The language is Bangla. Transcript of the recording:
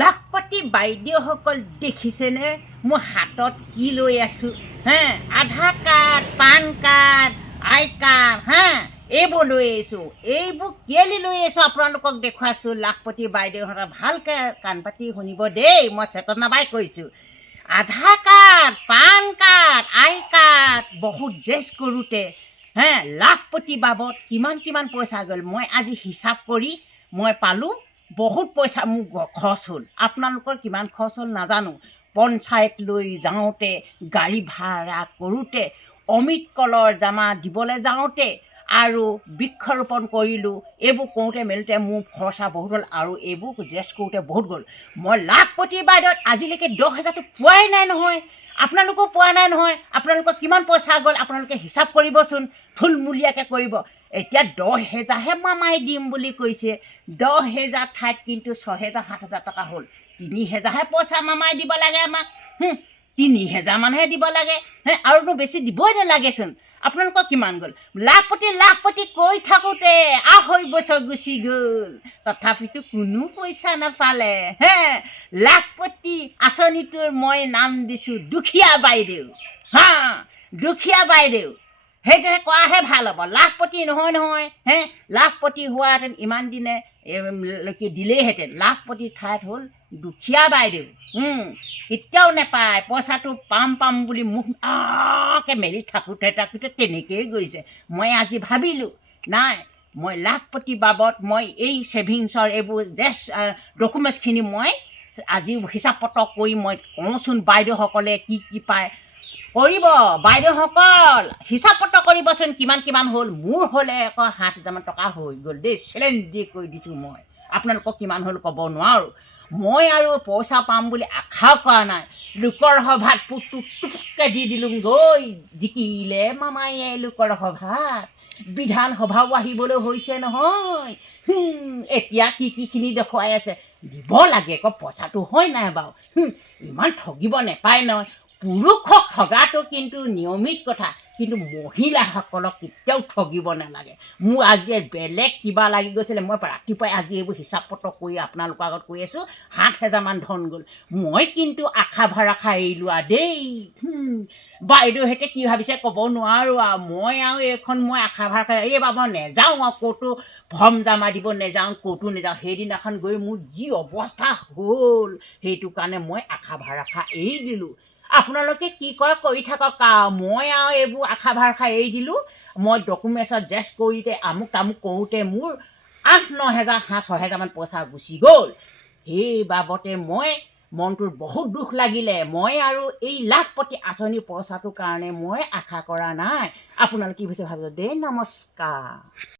লাখপতি বাইদেউসকল দেখিছেনে? মোৰ হাতত কি লৈ আছোঁ? হে, Aadhaar card, PAN card, I card, হা, এইবোৰ লৈ আহিছোঁ এইবোৰ কেলৈ লৈ আহিছোঁ আপোনালোকক দেখুৱাইছোঁ? লাখপতি বাইদেউহঁতৰ ভালকৈ কাণ পাতি শুনিব দেই, মই চেতনা বাই কৈছোঁ। Aadhaar card, PAN card, I card, বহুত জেচ কৰোঁতে। হে, লাখপতি বাবদ কিমান কিমান পইচা গ'ল? মই আজি হিচাপ কৰি মই পালোঁ। বহুত পইচা মোক খৰচ হ'ল। আপোনালোকৰ কিমান খৰচ হ'ল নাজানো। পঞ্চায়ত লৈ যাওঁতে, গাড়ী ভাড়া কৰোঁতে, অমিত কলৰ জামা দিবলৈ যাওঁতে আৰু বৃক্ষৰোপণ কৰিলোঁ, এইবোৰ কৰোঁতে মেলোঁতে মোৰ খৰচা বহুত হ'ল আৰু এইবোৰ জেচ কৰোঁতে বহুত গ'ল। মই লাখপতি বাইদেউত আজিলৈকে দহ হেজাৰটো পোৱাই নাই নহয়। আপোনালোকেও পোৱা নাই নহয়। আপোনালোকৰ কিমান পইচা গ'ল, আপোনালোকে হিচাপ কৰিবচোন। থুলমূলীয়াকৈ কৰিব। এতিয়া দহ হেজাৰহে মামাই দিম বুলি কৈছে। দহ হেজাৰ ঠাইত কিন্তু ছহেজাৰ সাত হেজাৰ টকা হ'ল। তিনি হেজাৰহে পইচা মামাই দিব লাগে আমাক। তিনি হেজাৰমানহে দিব লাগে। আৰুনো বেছি দিবই নালাগেচোন। আপোনালোকৰ কিমান গ'ল? লাখপতি লাখপতি কৈ থাকোঁতে আঢ়ৈ বছৰ গুচি গ'ল। তথাপিতো কোনো পইচা নাপালে। হে, লাখপতি আঁচনিটোৰ মই নাম দিছোঁ দুখীয়া বাইদেউ। হা, দুখীয়া বাইদেউ। সেইটোহে কৰাহে ভাল হ'ব। লাখপতি নহয় নহয় হে? লাখপতি হোৱাহেঁতেন ইমান দিনে কি দিলেইহেঁতেন লাখপতি ঠাইত হ'ল দুখীয়া বাইদেউ। উম, কেতিয়াও নেপায়। পইচাটো পাম পাম বুলি মুখ আকে মেলি থাকোঁতে থাকোঁতে তেনেকৈয়ে গৈছে। মই আজি ভাবিলোঁ নাই মই লাখপতি বাবদ মই এই ছেভিংছৰ এইবোৰ জাষ্ট ডকুমেণ্টছখিনি মই আজি হিচাপ পত্ৰ কৰি মই কওঁচোন বাইদেউসকলে কি কি পায়। কৰিব। বাইদেউসকল, হিচাপ পত্ৰ কৰিবচোন কিমান কিমান হ'ল। মোৰ হ'লে আকৌ সাত হাজাৰমান টকা হৈ গ'ল দেই। চেলেঞ্জ দি কৈ দিছোঁ মই। আপোনালোকক কিমান হ'ল ক'ব নোৱাৰোঁ। মই আৰু পইচা পাম বুলি আশাও কৰা নাই। লোকৰ সভাত পুতু টুপকৈ দি দিলোঁ গৈ। জিকিলে মামায়ে লোকৰ সভাত। বিধান সভাও আহিবলৈ হৈছে নহয়। এতিয়া কি কিখিনি দেখুৱাই আছে। দিব লাগে, আকৌ পইচাটো হয় নাই বাৰু। ইমান ঠগিব নেপায় নহয়। পুৰুষক ঠগাটো কিন্তু নিয়মিত কথা কিন্তু মহিলাসকলক কেতিয়াও ঠগিব নালাগে। মোৰ আজি বেলেগ কিবা লাগি গৈছিলে মই ৰাতিপুৱাই আজি এইবোৰ হিচাপ পত্ৰ কৰি আপোনালোকৰ আগত কৈ আছোঁ সাত হেজাৰমান ধন গ'ল। মই কিন্তু আশা ভৰসা এৰিলোঁ আৰু দেই। বাইদেউহঁতে কি ভাবিছে ক'ব নোৱাৰোঁ আৰু মই আৰু এইখন মই আশা ভৰসা এইবাৰ মই নেযাওঁ আৰু ক'তো ফৰ্ম জমা দিব নেযাওঁ ক'তো নেযাওঁ। সেইদিনাখন গৈ মোৰ যি অৱস্থা হ'ল সেইটো কাৰণে মই আশা ভৰসা এৰি দিলোঁ। আপোনালোকে কি কৰে কৰি থাকক আৰু। মই আৰু এইবোৰ আশা ভৰসা এৰি দিলোঁ। মই ডকুমেণ্টছত জেষ্ট কৰোঁতে আমুক তামুক কৰোঁতে মোৰ আঠ ন হেজাৰ সাত ছহেজাৰমান পইচা গুচি গ'ল। সেই বাবতে মই মনটোৰ বহুত দুখ লাগিলে। মই আৰু এই লাখপতি আঁচনি পইচাটোৰ কাৰণে মই আশা কৰা নাই। আপোনালোকে কি ভাবিছে ভাবিব দেই নমস্কাৰ।